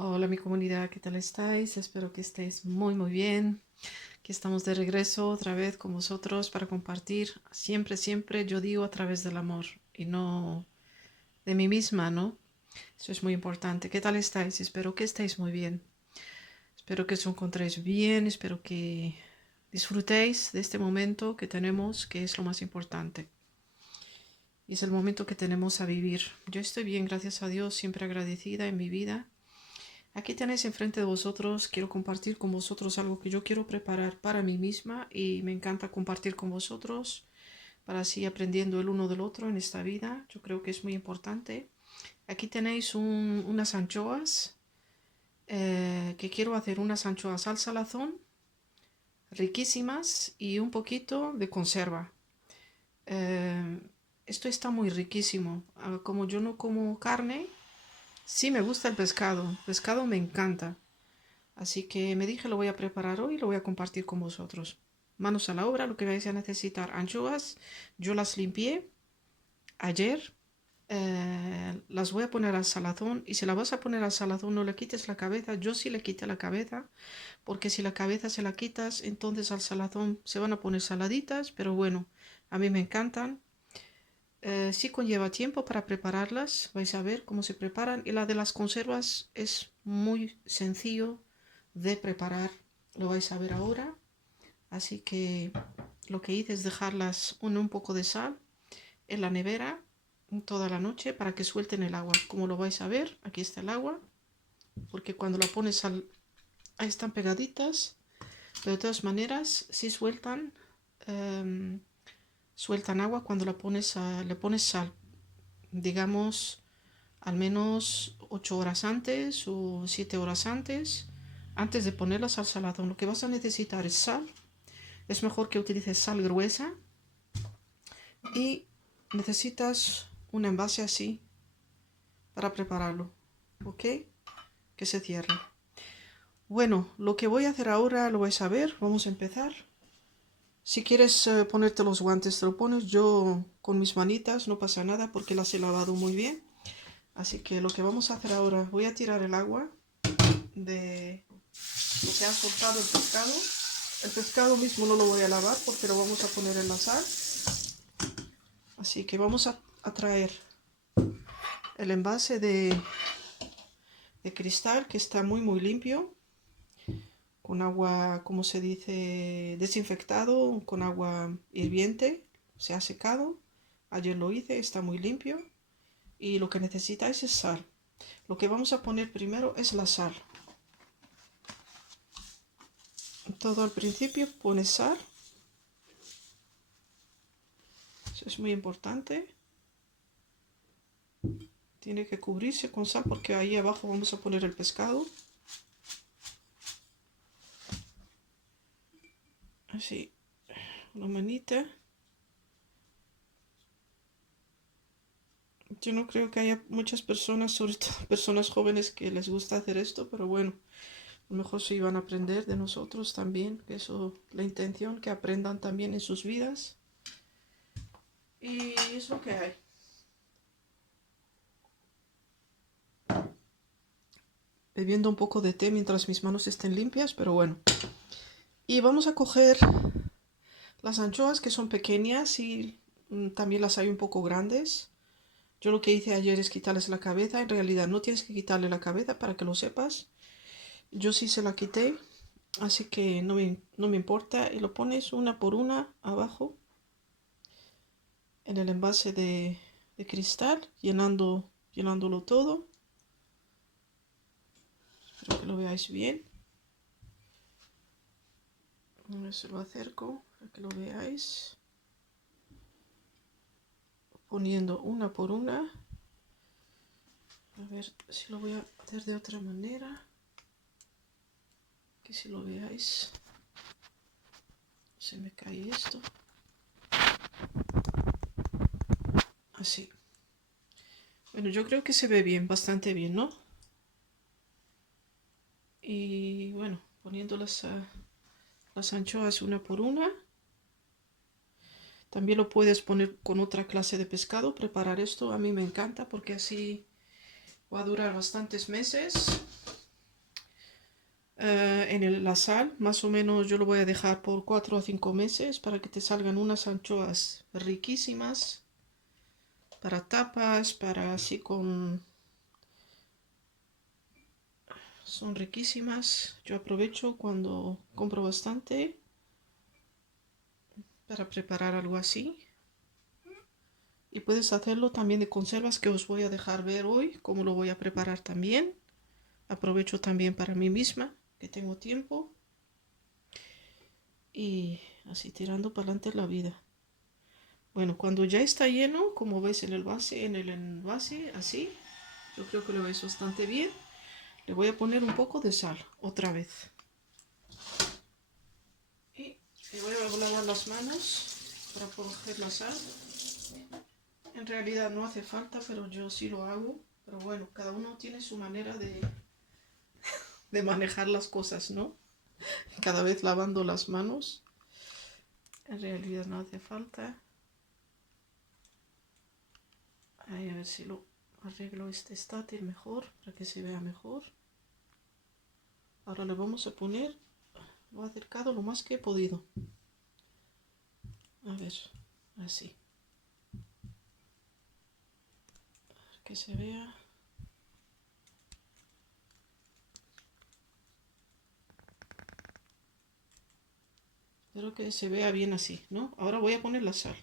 Hola mi comunidad, ¿qué tal estáis? Espero que estéis muy bien. Aquí estamos de regreso otra vez con vosotros para compartir siempre, yo digo a través del amor y no de mí misma, ¿no? Eso es muy importante. ¿Qué tal estáis? Espero que estéis muy bien. Espero que os encontréis bien, espero que disfrutéis de este momento que tenemos, que es lo más importante. Y es el momento que tenemos a vivir. Yo estoy bien, gracias a Dios, siempre agradecida en mi vida. Aquí tenéis enfrente de vosotros, quiero compartir con vosotros algo que yo quiero preparar para mí misma y me encanta compartir con vosotros para así aprendiendo el uno del otro en esta vida. Yo creo que es muy importante. Aquí tenéis unas anchoas, que quiero hacer unas anchoas al salazón, riquísimas y un poquito de conserva. Eh, Esto está muy riquísimo. Como yo no como carne, sí me gusta el pescado. El pescado me encanta. Así que me dije, lo voy a preparar hoy y lo voy a compartir con vosotros. Manos a la obra, lo que vais a necesitar, anchoas, yo las limpié ayer, las voy a poner al salazón y si la vas a poner al salazón no le quites la cabeza, yo sí le quité la cabeza, porque si la cabeza se la quitas, entonces al salazón se van a poner saladitas, pero bueno, a mí me encantan. Sí conlleva tiempo para prepararlas, vais a ver cómo se preparan y la de las conservas es muy sencillo de preparar, lo vais a ver ahora. Así que lo que hice es dejarlas con un poco de sal en la nevera toda la noche para que suelten el agua. Como lo vais a ver, aquí está el agua, porque cuando la pones al... ahí están pegaditas, pero de todas maneras si sueltan, sueltan agua cuando le pones sal, digamos al menos 8 horas antes o 7 horas antes de ponerlas al salazón. Lo que vas a necesitar es sal. Es mejor que utilices sal gruesa y necesitas un envase así para prepararlo, ¿ok? Que se cierre. Bueno, lo que voy a hacer ahora lo vais a ver. Vamos a empezar. Si quieres ponerte los guantes, te lo pones. Yo con mis manitas no pasa nada porque las he lavado muy bien. Así que lo que vamos a hacer ahora, voy a tirar el agua de lo que ha soltado el pescado. El pescado mismo no lo voy a lavar porque lo vamos a poner en la sal. Así que vamos a traer el envase de cristal que está muy limpio, con agua, como se dice, desinfectado, con agua hirviente, se ha secado. Ayer lo hice, está muy limpio. Y lo que necesitáis es sal. Lo que vamos a poner primero es la sal. Todo al principio pones sal. Eso es muy importante. Tiene que cubrirse con sal porque ahí abajo vamos a poner el pescado. Así, una manita. Yo no creo que haya muchas personas, sobre todo personas jóvenes, que les gusta hacer esto, pero bueno, a lo mejor sí van a aprender de nosotros también, que eso, la intención, que aprendan también en sus vidas. Y es lo que hay. Bebiendo un poco de té mientras mis manos estén limpias, pero bueno. Y vamos a coger las anchoas que son pequeñas y también las hay un poco grandes. Yo lo que hice ayer es quitarles la cabeza. En realidad no tienes que quitarle la cabeza para que lo sepas. Yo sí se la quité, así que no me importa. Y lo pones una por una abajo en el envase de cristal, llenándolo todo. Espero que lo veáis bien. Ahora se lo acerco para que lo veáis. Poniendo una por una. A ver si lo voy a hacer de otra manera. Que si lo veáis. Se me cae esto. Así. Bueno, yo creo que se ve bien, bastante bien, ¿no? Y bueno, poniendo las anchoas una por una. También lo puedes poner con otra clase de pescado, preparar esto. A mí me encanta porque así va a durar bastantes meses. La sal, más o menos yo lo voy a dejar por 4 o 5 meses para que te salgan unas anchoas riquísimas para tapas, para así con... Son riquísimas. Yo aprovecho cuando compro bastante para preparar algo así. Y puedes hacerlo también de conservas que os voy a dejar ver hoy, cómo lo voy a preparar también. Aprovecho también para mí misma, que tengo tiempo. Y así tirando para adelante la vida. Bueno, cuando ya está lleno, como veis en el envase, así, yo creo que lo veis bastante bien. Le voy a poner un poco de sal, otra vez. Y me voy a lavar las manos para coger la sal. En realidad no hace falta, pero yo sí lo hago. Pero bueno, cada uno tiene su manera de manejar las cosas, ¿no? Cada vez lavando las manos. En realidad no hace falta. Ahí, a ver si lo arreglo este estátil mejor, para que se vea mejor. Ahora le vamos a poner, lo he acercado lo más que he podido. A ver, así. Para que se vea. Espero que se vea bien así, ¿no? Ahora voy a poner la sal.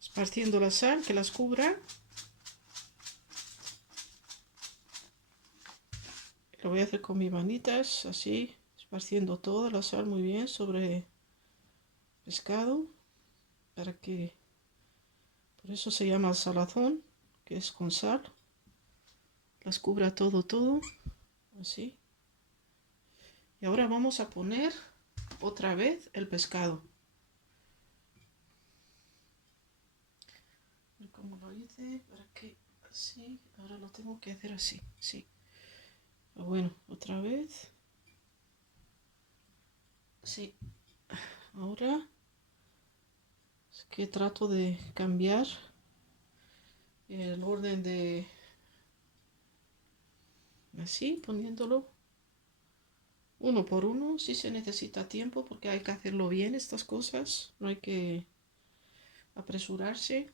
Esparciendo la sal, que las cubra. Lo voy a hacer con mis manitas, así, esparciendo toda la sal muy bien sobre el pescado, para que, por eso se llama salazón, que es con sal. Las cubra todo, así. Y ahora vamos a poner otra vez el pescado. A ver cómo lo hice, para que, así, ahora lo tengo que hacer así, sí. Bueno, otra vez. Sí, ahora es que trato de cambiar el orden de así, poniéndolo uno por uno. Si se necesita tiempo porque hay que hacerlo bien estas cosas, no hay que apresurarse.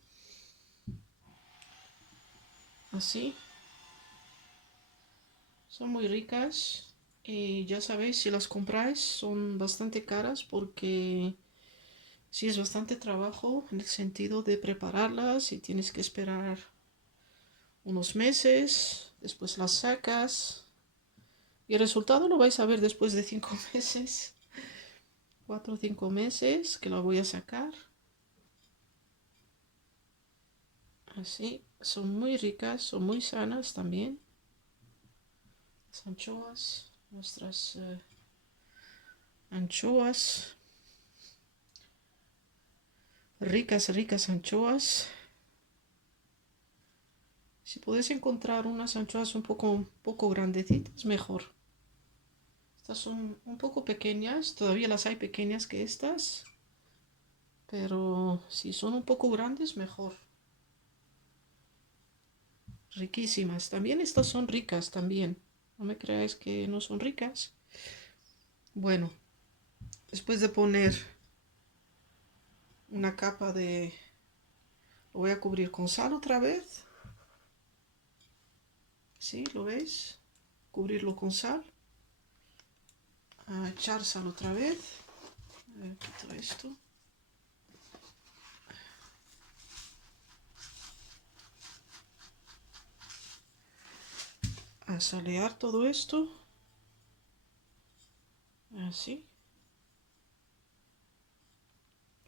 Así, son muy ricas y ya sabéis, si las compráis son bastante caras porque sí es bastante trabajo en el sentido de prepararlas y tienes que esperar unos meses, después las sacas y el resultado lo vais a ver después de 5 meses, 4 o 5 meses que lo voy a sacar. Así, son muy ricas, son muy sanas también. Las anchoas, nuestras anchoas, ricas anchoas. Si podéis encontrar unas anchoas un poco grandecitas, mejor. Estas son un poco pequeñas, todavía las hay pequeñas que estas, pero si son un poco grandes, mejor. Riquísimas. También estas son ricas también. No me creáis que no son ricas. Bueno, después de poner una capa de... Lo voy a cubrir con sal otra vez. ¿Sí? ¿Lo veis? Cubrirlo con sal. A echar sal otra vez. A ver, quito esto. A salear todo esto. Así.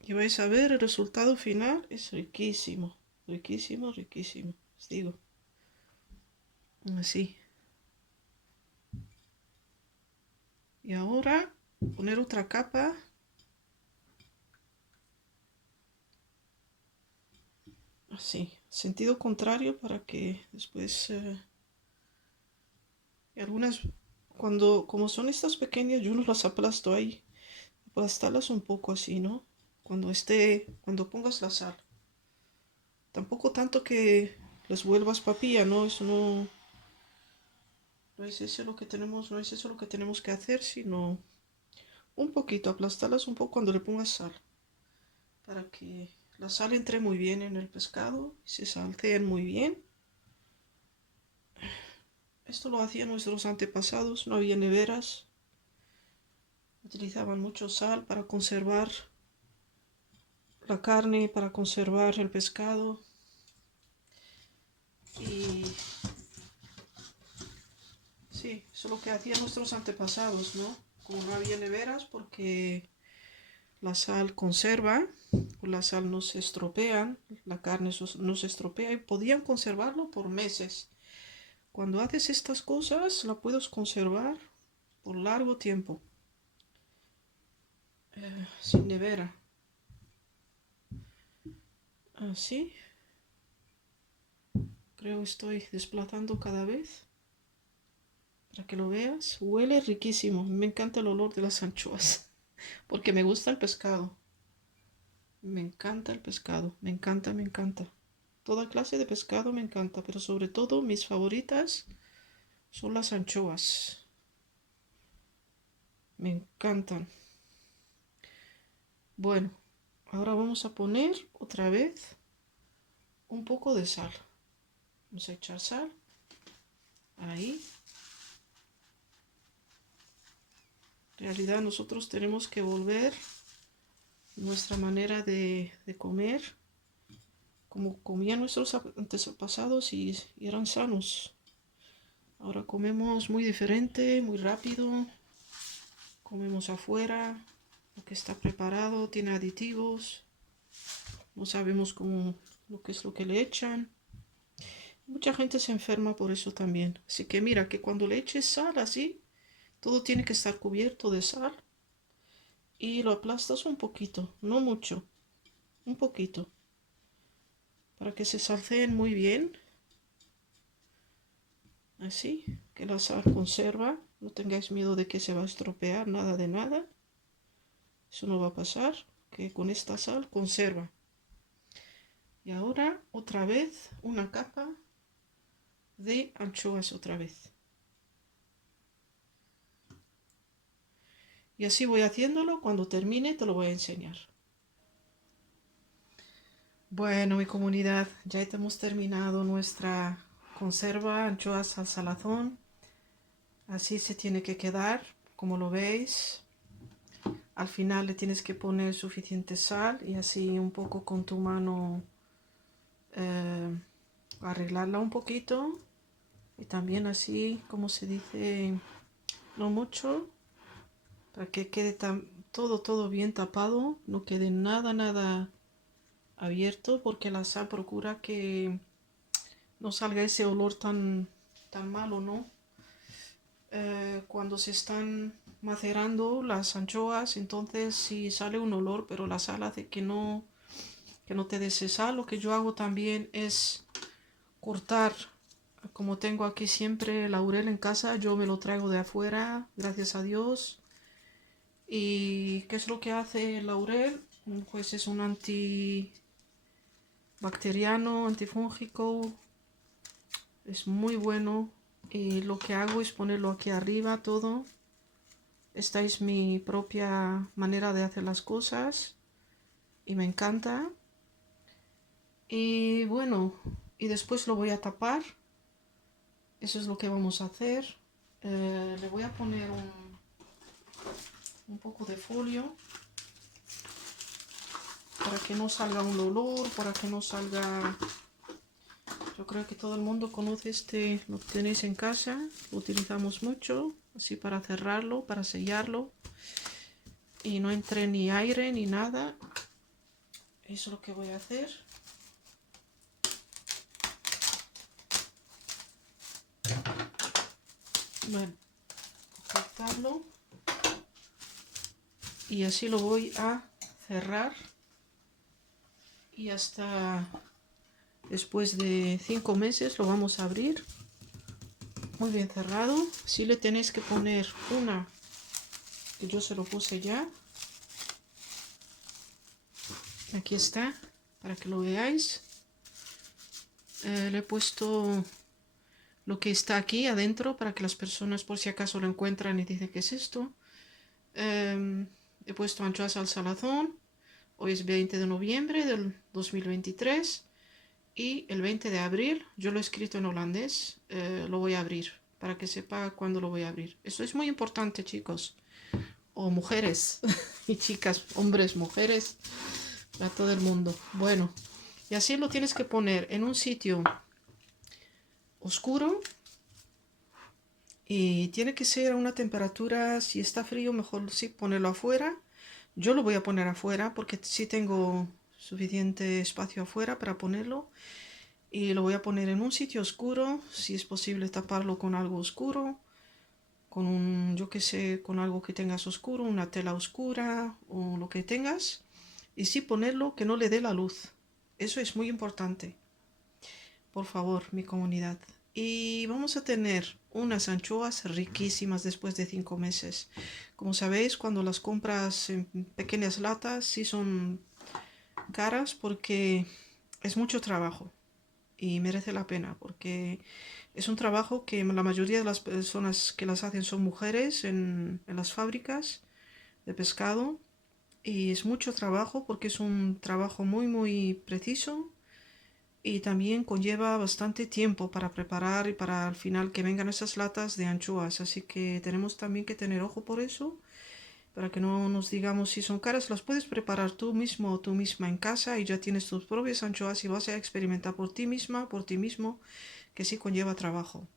Y vais a ver el resultado final. Es riquísimo. Riquísimo. Os digo. Así. Y ahora poner otra capa. Así. Sentido contrario para que después... y algunas... como son estas pequeñas, yo no las aplasto ahí. Aplastarlas un poco así, ¿no? Cuando pongas la sal. Tampoco tanto que les vuelvas papilla, ¿no? Eso no es eso lo que tenemos, no es eso lo que tenemos que hacer, sino un poquito, aplastarlas un poco cuando le pongas sal, para que la sal entre muy bien en el pescado y se salteen muy bien. Esto lo hacían nuestros antepasados, no había neveras, utilizaban mucho sal para conservar la carne, para conservar el pescado. Y sí, eso es lo que hacían nuestros antepasados, ¿no? Como no había neveras, porque la sal conserva, la sal no se estropea, la carne no se estropea y podían conservarlo por meses. Cuando haces estas cosas, la puedes conservar por largo tiempo, sin nevera. Así, creo que estoy desplazando cada vez para que lo veas. Huele riquísimo, me encanta el olor de las anchoas, porque me gusta el pescado. Me encanta el pescado, me encanta, me encanta. Toda clase de pescado me encanta, pero sobre todo mis favoritas son las anchoas. Me encantan. Bueno, ahora vamos a poner otra vez un poco de sal. Vamos a echar sal. Ahí. En realidad nosotros tenemos que volver nuestra manera de comer como comían nuestros antepasados y eran sanos. Ahora comemos muy diferente, muy rápido. Comemos afuera, lo que está preparado tiene aditivos. No sabemos lo que es lo que le echan. Mucha gente se enferma por eso también. Así que mira que cuando le eches sal así, todo tiene que estar cubierto de sal. Y lo aplastas un poquito, no mucho, un poquito. Para que se salceen muy bien. Así, que la sal conserva. No tengáis miedo de que se va a estropear, nada de nada. Eso no va a pasar, que con esta sal conserva. Y ahora otra vez una capa de anchoas otra vez. Y así voy haciéndolo, cuando termine te lo voy a enseñar. Bueno, mi comunidad, ya hemos terminado nuestra conserva anchoas al salazón. Así se tiene que quedar, como lo veis. Al final le tienes que poner suficiente sal y así un poco con tu mano arreglarla un poquito. Y también así, como se dice, no mucho, para que quede todo bien tapado, no quede nada abierto, porque la sal procura que no salga ese olor tan malo, ¿no? Cuando se están macerando las anchoas, entonces sí sale un olor, pero la sal hace que no te des esa sal. Lo que yo hago también es cortar, como tengo aquí siempre laurel en casa, yo me lo traigo de afuera, gracias a Dios. ¿Y qué es lo que hace el laurel? Pues es un antibacteriano, antifúngico, es muy bueno. Y lo que hago es ponerlo aquí arriba todo. Esta es mi propia manera de hacer las cosas y me encanta. Y bueno, y después lo voy a tapar. Eso es lo que vamos a hacer. Le voy a poner un poco de folio para que no salga un olor, para que no salga... Yo creo que todo el mundo conoce lo que tenéis en casa, lo utilizamos mucho, así para cerrarlo, para sellarlo y no entre ni aire ni nada. Eso es lo que voy a hacer. Bueno, cortarlo y así lo voy a cerrar y hasta después de 5 meses lo vamos a abrir muy bien cerrado. Si le tenéis que poner una, que yo se lo puse ya, aquí está, para que lo veáis. Le he puesto lo que está aquí adentro para que las personas por si acaso lo encuentran y dicen ¿qué es esto? He puesto anchoas al salazón. Hoy es 20 de noviembre del 2023 y el 20 de abril, yo lo he escrito en holandés, lo voy a abrir para que sepa cuándo lo voy a abrir. Esto es muy importante, chicos, o mujeres y chicas, hombres, mujeres, para todo el mundo. Bueno, y así lo tienes que poner en un sitio oscuro y tiene que ser a una temperatura, si está frío, mejor sí ponerlo afuera. Yo lo voy a poner afuera porque sí tengo suficiente espacio afuera para ponerlo. Y lo voy a poner en un sitio oscuro, si es posible taparlo con algo oscuro, con un, yo que sé, con algo que tengas oscuro, una tela oscura o lo que tengas. Y sí ponerlo que no le dé la luz. Eso es muy importante. Por favor, mi comunidad. Y vamos a tener unas anchoas riquísimas después de 5 meses. Como sabéis, cuando las compras en pequeñas latas, sí son caras porque es mucho trabajo y merece la pena porque es un trabajo que la mayoría de las personas que las hacen son mujeres en las fábricas de pescado y es mucho trabajo porque es un trabajo muy preciso y también conlleva bastante tiempo para preparar y para al final que vengan esas latas de anchoas, así que tenemos también que tener ojo por eso para que no nos digamos si son caras, las puedes preparar tú mismo o tú misma en casa y ya tienes tus propias anchoas y vas a experimentar por ti misma, por ti mismo, que sí conlleva trabajo.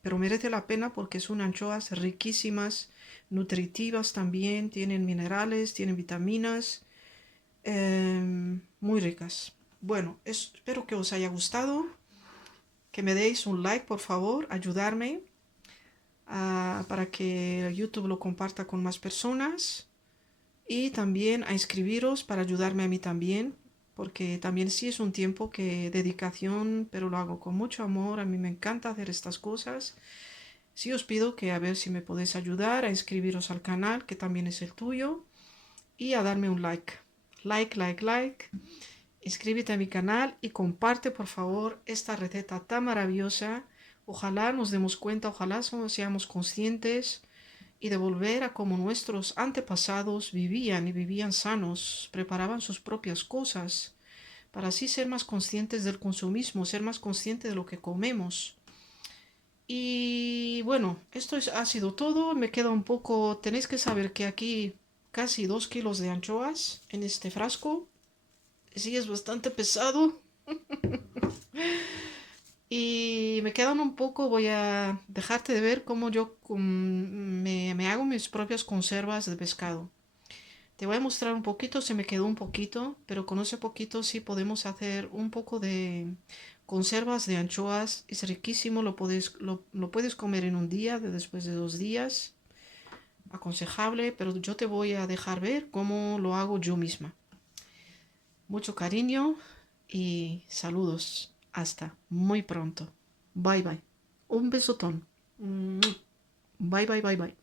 Pero merece la pena porque son anchoas riquísimas, nutritivas también, tienen minerales, tienen vitaminas, muy ricas. Bueno, espero que os haya gustado, que me deis un like por favor, ayudarme para que YouTube lo comparta con más personas. Y también a inscribiros para ayudarme a mí también, porque también sí es un tiempo que dedicación, pero lo hago con mucho amor, a mí me encanta hacer estas cosas. Sí os pido que a ver si me podéis ayudar a inscribiros al canal, que también es el tuyo, y a darme un like. Like. Inscríbete a mi canal y comparte por favor esta receta tan maravillosa. Ojalá nos demos cuenta, ojalá seamos conscientes y de volver a como nuestros antepasados vivían y vivían sanos, preparaban sus propias cosas, para así ser más conscientes del consumismo, ser más conscientes de lo que comemos. Y bueno, ha sido todo, me queda un poco, tenéis que saber que aquí casi 2 kilos de anchoas en este frasco, sí es bastante pesado. Y me quedan un poco, voy a dejarte de ver cómo yo me hago mis propias conservas de pescado. Te voy a mostrar un poquito, se me quedó un poquito, pero con ese poquito sí podemos hacer un poco de conservas de anchoas. Es riquísimo, lo puedes comer en un día, después de 2 días. Aconsejable, pero yo te voy a dejar ver cómo lo hago yo misma. Mucho cariño y saludos. Hasta muy pronto. Bye bye. Un besotón. Bye bye.